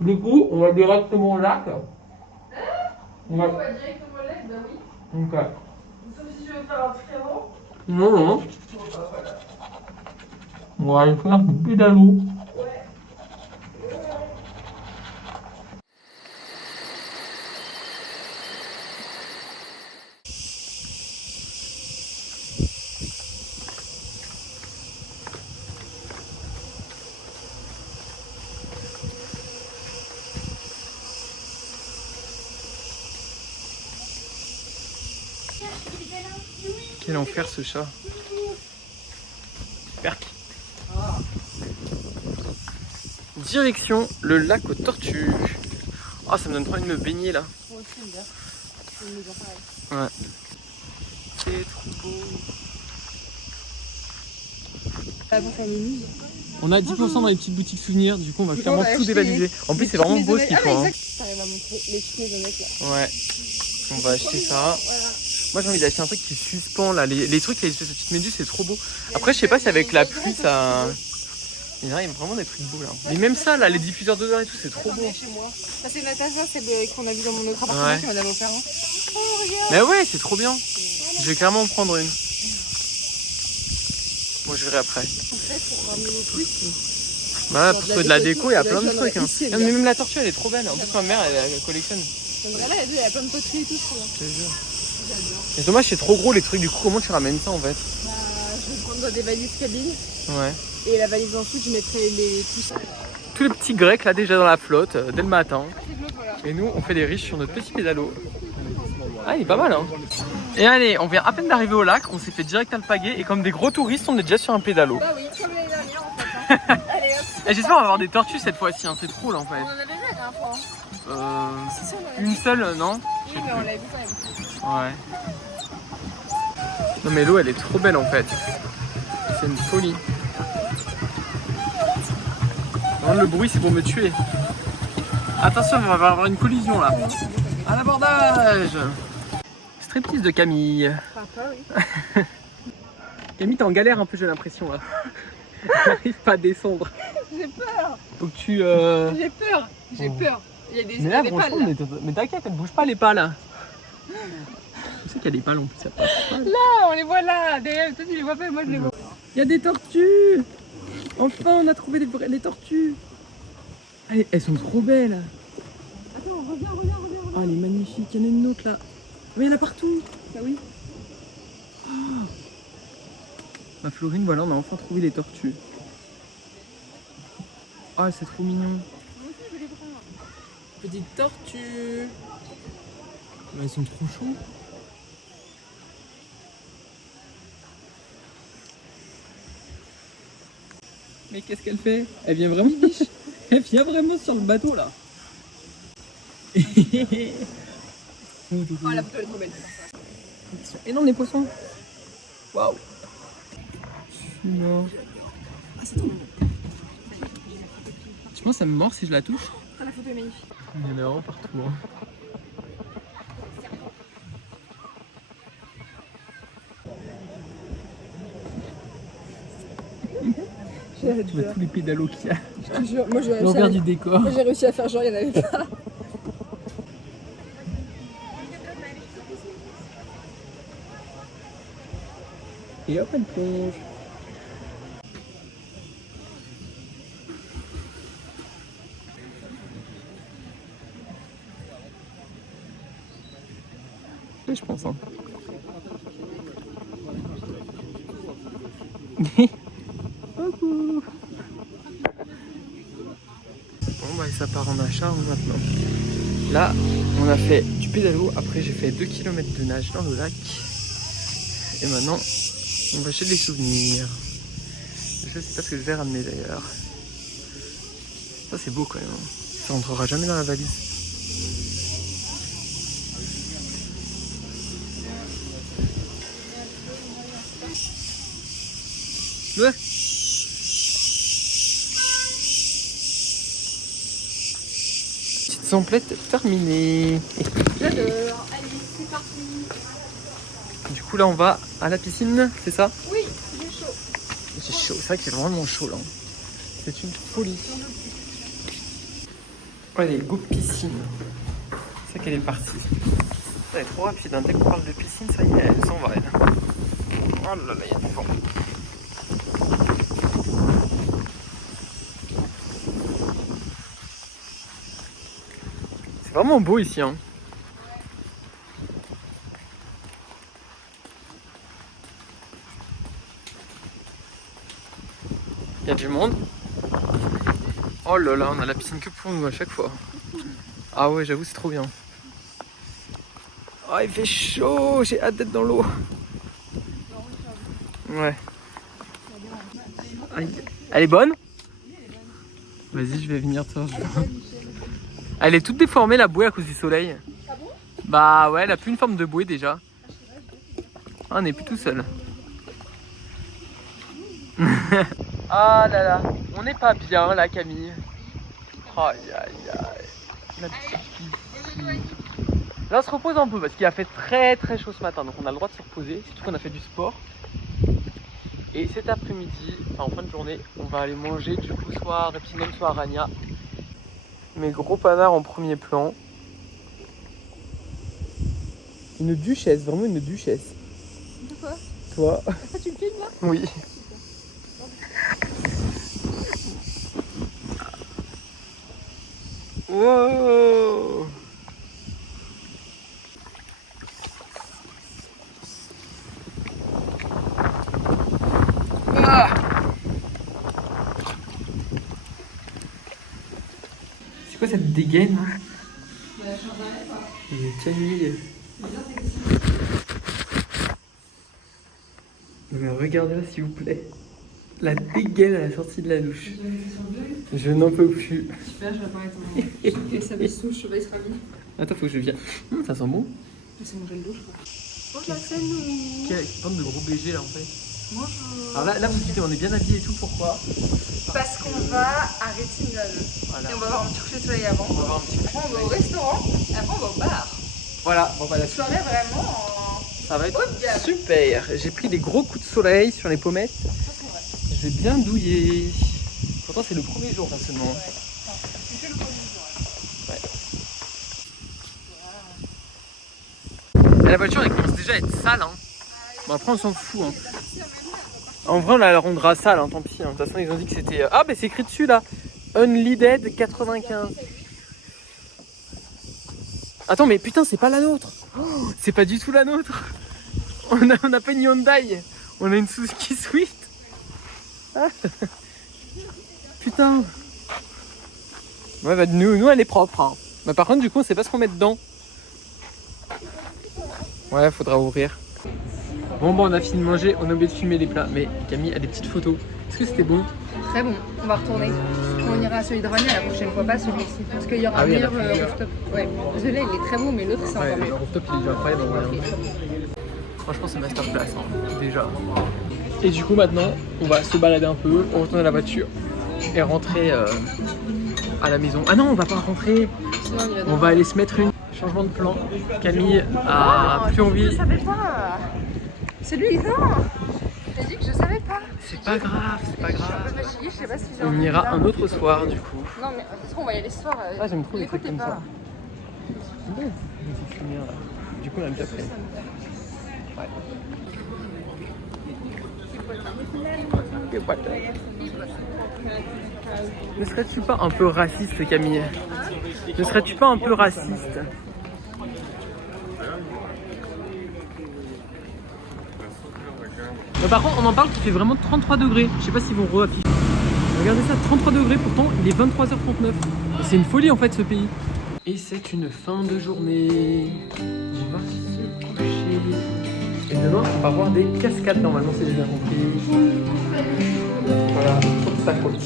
Du coup, on va directement au lac. On va directement au lac, bah oui. Ok. Sauf si tu veux faire un truc avant. Non, non. Bon, bah voilà. On va aller faire un pédalo. Ouais. Quel enfer ce chat. Perk. Direction le lac aux tortues. Oh, ça me donne trop envie de me baigner là. Moi aussi, j'aime bien. Je me dire pareil. Ouais. C'est trop beau. On a 10% dans les petites boutiques souvenirs, du coup on va clairement tout dévaliser. En plus c'est vraiment beau ce qu'ils font. Hein. T'arrives à montrer les petites maisonnettes là. Ouais. On va acheter ça. Voilà. Moi j'ai envie d'acheter un truc qui suspend là. Les trucs, les espèces de petites méduses, c'est trop beau. Après je sais pas si avec la pluie ça... Il y a vraiment des trucs beaux là. Mais même ça là, les diffuseurs d'odeur et tout, c'est trop beau. Chez moi. Ça c'est Natacha, c'est le qu'on a vu dans mon autre appartement qui m'en avait offert un. Oh regarde. Mais ouais, c'est trop bien. Je vais clairement en prendre une. Moi je verrai après. En fait, pour ramener nos trucs. Bah pour trouver de la déco, il y a plein de j'en trucs. Hein. ici, Mais même la tortue elle est trop belle. En plus ma mère elle collectionne. Donc là, il y a plein de poteries et tout. Je te jure. C'est dommage, c'est trop gros les trucs. Du coup, comment tu ramènes ça en fait? Bah, je vais prendre des valises cabine. Ouais. Et la valise ensuite, je mettrai les pouces. Tous les petits grecs là déjà dans la flotte dès le matin. Voilà. Et nous on fait des riches sur notre petit pédalo. Ah il est pas mal hein. Et allez, on vient à peine d'arriver au lac, on s'est fait direct alpaguer et comme des gros touristes on est déjà sur un pédalo. Bah oui, comme l'année dernière en fait. Hein. Allez hop. Et j'espère on va avoir des tortues cette fois-ci, hein. C'est trop là en fait. On en avait vu la dernière fois. Hein. Si, si, on en avait Une vu. seule non? Oui, mais on l'avait vu quand même. Ouais. Non mais l'eau elle est trop belle en fait. C'est une folie. Non, le bruit c'est pour me tuer. Attention, on va avoir une collision là. À l'abordage. Striptease de Camille. Papa, oui. Camille t'es en galère un peu j'ai l'impression là. T'arrives pas à descendre. J'ai peur. Faut que tu... J'ai peur. J'ai peur. Il y a des, Mais là des franchement, pales. mais t'inquiète, elle bouge pas les pales. Tu sais qu'il y a des pales en plus. Ça passe. Là, on les voit là. Derrière, toi tu les vois pas, moi je les vois. Il y a des tortues. Enfin on a trouvé les tortues. Allez, elles sont trop belles. Attends, reviens, reviens, reviens. Oh elle est magnifique, il y en a une autre là. Mais il y en a partout. Bah oui. Ma Florine, voilà, on a enfin trouvé les tortues. Oh, c'est trop mignon. Petite tortue. Mais elles sont trop chaudes. Mais qu'est-ce qu'elle fait? Elle vient vraiment biche. Elle vient vraiment sur le bateau là. Oh, la photo elle est trop belle. Ils sont énormes les poissons. Waouh. Non. Ah, c'est trop mignon. Tu penses que ça me mord si je la touche? Ah, la photo est magnifique. Il y en a vraiment partout. Hein. Tu vois tous les pédalos qu'il y a. Je te jure, moi j'ai L'envers du décor. réussi à faire genre il n'y en avait pas. Et hop, elle plonge. Oui, je pense. Hein. Coucou. Bon, bah, ça part en achat hein, maintenant. Là, on a fait du pédalo. Après, j'ai fait 2 km de nage dans le lac. Et maintenant, on va acheter des souvenirs. Je sais pas ce que je vais ramener d'ailleurs. Ça, c'est beau quand même. Hein. Ça rentrera jamais dans la valise. Ouais. Petite samplette terminée. J'adore. Allez, c'est parti. Du coup là on va à la piscine, c'est ça? Oui, j'ai chaud. C'est chaud, c'est vrai que c'est vraiment chaud là. C'est une folie. Allez, go piscine. C'est ça qu'elle est partie. Elle est trop rapide, hein. Dès qu'on parle de piscine, ça y est, elle s'en va, elle. Oh là là, il y a du vent. C'est vraiment beau ici, hein. Il y a du monde. Oh là là, on a la piscine que pour nous à chaque fois. Ah ouais, j'avoue, c'est trop bien. Oh, il fait chaud, j'ai hâte d'être dans l'eau. Ouais. Elle est bonne? Vas-y, je vais venir te rejoindre. Elle est toute déformée la bouée à cause du soleil. Ah bon? Bah ouais, elle a plus une forme de bouée déjà. Ah, on n'est plus tout seul. Ah là là, on n'est pas bien là, Camille. Aïe aïe aïe. La petite fille. Là on se repose un peu parce qu'il a fait très très chaud ce matin, donc on a le droit de se reposer, surtout qu'on a fait du sport. Et cet après-midi, enfin en fin de journée, on va aller manger du coup soit Reptinum, soit Arania. Mes gros panards en premier plan. Une duchesse, vraiment une duchesse. De quoi? Toi? Ah, tu me filmes là? Oui. Wow. Ah. C'est quoi cette dégaine? Camille. Mais regardez-la s'il vous plaît. La dégaine à la sortie de la douche. Je n'en peux plus. Super, je vais parler avec ton et ça me souche, il sera mis. Attends, faut que je vienne. Ça sent bon? C'est mon gel douche. Bonjour, c'est nous. Quelle bande de gros BG là en fait. Bonjour. Alors là vous dites on est bien habillés et tout, pourquoi? Parce qu'on va à Reptinum. Voilà. Et on va voir un petit coucher de soleil avant. On va voir un petit peu. Après on va au restaurant. Et après on va au bar. Voilà, bon bah la Soirée vraiment ça va être haut de gamme. super. J'ai pris des gros coups de soleil sur les pommettes. Ça c'est vrai. Je vais bien douiller. Pourtant c'est le premier jour là seulement. Ouais. C'est que le premier jour. Ouais. Et la voiture elle commence déjà à être sale hein. Bon après on s'en fout hein. En vrai on la rendra sale hein, tant pis hein. De toute façon ils ont dit que c'était... Ah bah c'est écrit dessus là. Unleaded 95. Attends mais putain c'est pas la nôtre. Oh, c'est pas du tout la nôtre. On a pas une Hyundai. On a une Suzuki Swift. Ah. Putain. Ouais bah nous elle est propre hein. Bah par contre du coup on sait pas ce qu'on met dedans. Ouais faudra ouvrir. Bon on a fini de manger, on a oublié de filmer les plats. Mais Camille a des petites photos. Est-ce que c'était bon? Très bon, on va retourner. On ira à celui de Rania la prochaine fois, pas celui-ci. Parce qu'il y aura Ah un oui, meilleur elle a rooftop. Ouais, celui-là il est très beau, mais l'autre c'est Ouais, encore le mieux. rooftop il est déjà incroyable. Franchement c'est masterclass hein, déjà. Et du coup maintenant on va se balader un peu, on retourne à la voiture et rentrer à la maison. Ah non on va pas rentrer, Sinon, il va on va aller se mettre une. Changement de plan, Camille a plus envie. Je savais pas. C'est lui, non. J'ai dit que je savais pas. C'est pas grave, c'est pas Je suis un grave. peu fatiguée, je sais pas si j'ai On envie ira de un autre soir du coup. Non mais est-ce qu'on va y aller ce soir? Ah j'aime trop les trucs L'écoutez comme pas. ça. C'est bon, les petites lumières, là. Du coup on a déjà fait. Ouais. Ne serais-tu pas un peu raciste Camille? Ne serais-tu pas un peu raciste? Par contre on en parle qu'il fait vraiment 33 degrés. Je sais pas s'ils vont re-afficher. Regardez ça, 33 degrés, pourtant il est 23h39. C'est une folie en fait ce pays. Et c'est une fin de journée. On va se coucher. Et demain on va voir des cascades normalement si j'ai bien compris. Voilà, sur ta côte.